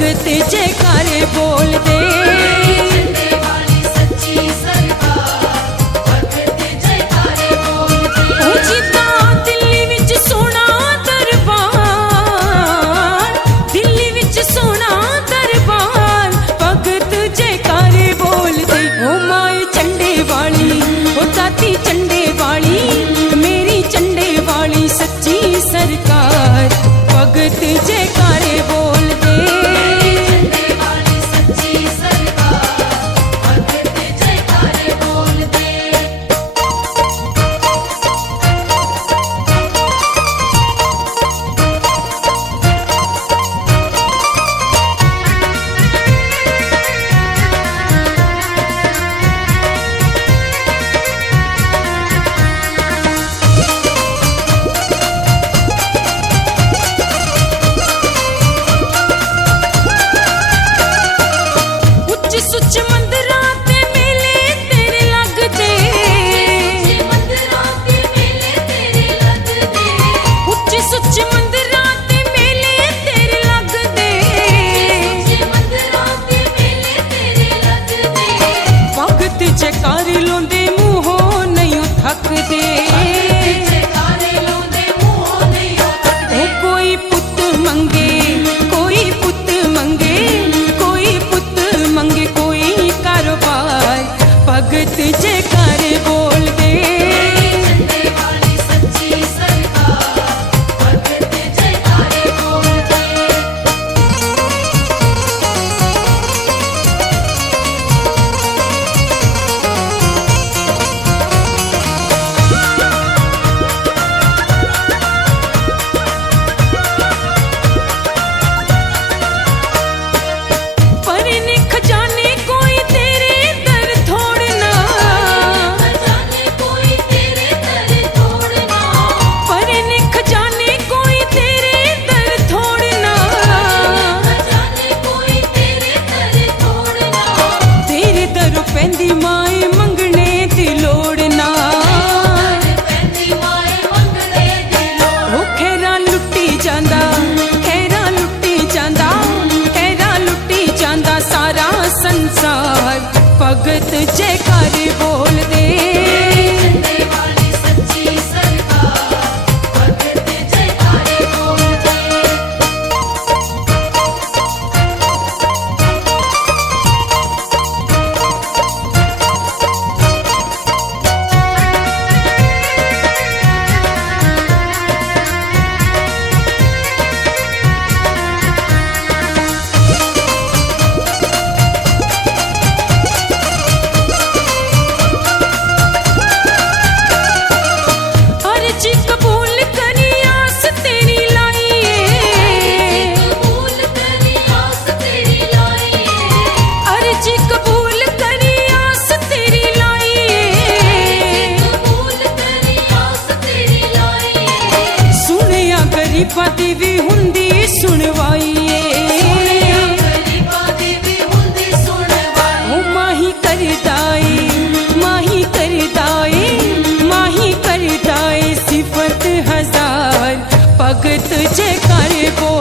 भगत जयकारे बोल दे। चंडे वाली मेरी चंडे वाली सच्ची सरकार भगत जयकारे बोल दे। चंडे वाली सच्ची सरकार भगत जयकारे बोल दे। सुच मंदिरां ते मेले तेरे लगदे, उच्चे सुच मंदिरां ते मेले तेरे लगदे, भगत जयकारे लाउंदे मूंहों नहीं थकदे। कोई पुत्त मंगे कोई पुत्त मंगे कोई पुत्त मंगे कोई कारोबार भगत जयकारे बोल दे। चंडे वाली सच्ची सरकार भगत जयकारे बोल दे। पैंदी माए मंगने दी लोड़ ना, ओ खैरा लुट्टी जांदा खैरा लुट्टी जांदा खैरा लुट्टी जांदा सारा संसार भगत जयकारे बोल दे। चंडे वाली सच्ची सरकार भगत जयकारे बोल दे। गरीबां दी भी हुंदी सुनवाई, माही करदाए माही करदाए माही करदाए सिफत हजार भगत जयकारे बोल।